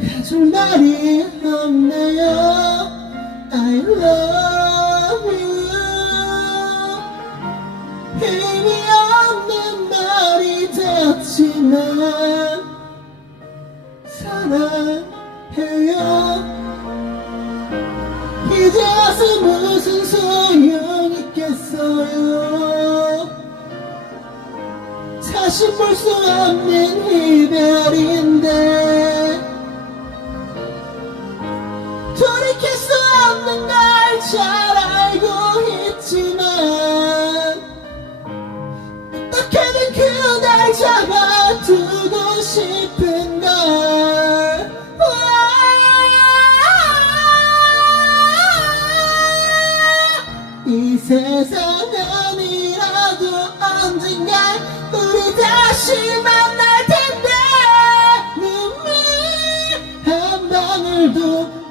해줄 말이 없네요. I love you. 의미 없는 말이 되었지만 사랑해요. 이제 와서 무슨 소용 있겠어요? 다시 볼 수 없는 이별인데 돌이킬 수 없는 걸잘 알고 있지만 어떻게든 그댈 잡아두고 싶은 걸. 이 세상 아니라도 언젠가 우리 다시 만날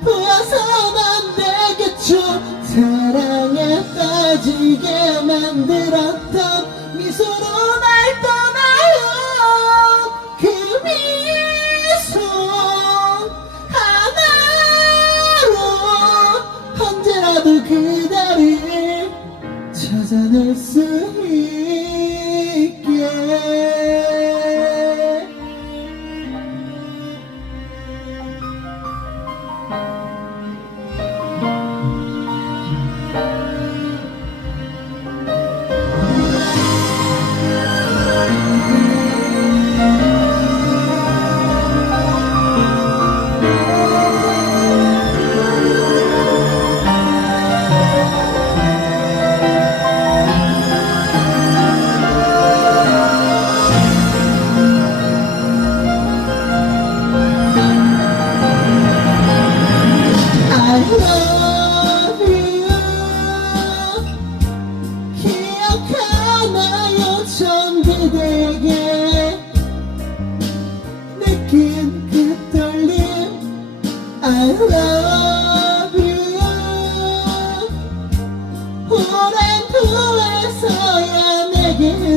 보아선 안 되겠죠. 사랑에 빠지게 만들었던 미소로 날 떠나요. 그 미소 하나로 언제라도 그대를 찾아낼 수 있게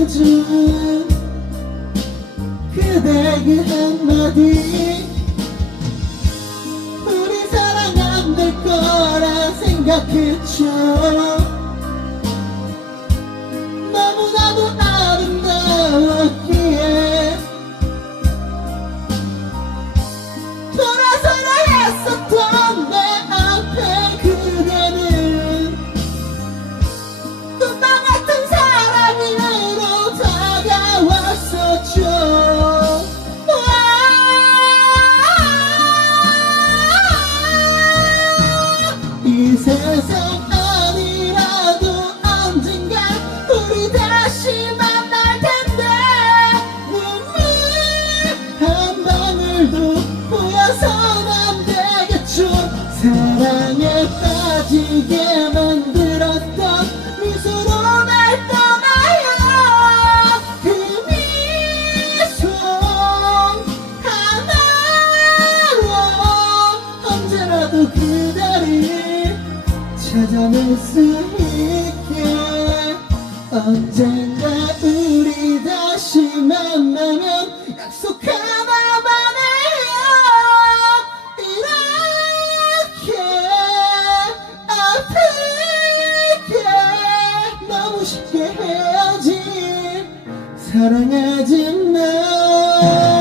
준 그대 그 한마디. 우리 사랑 안 될 거라 생각했죠 한 방울도 보여선 안 되겠죠. 사랑에 빠지게 만들었던 미소로 날 떠나요. 그 미소 하나로 언제라도 그대를 찾아낼 수 있게. 언젠가 우리 다시 만나면 사랑하지 마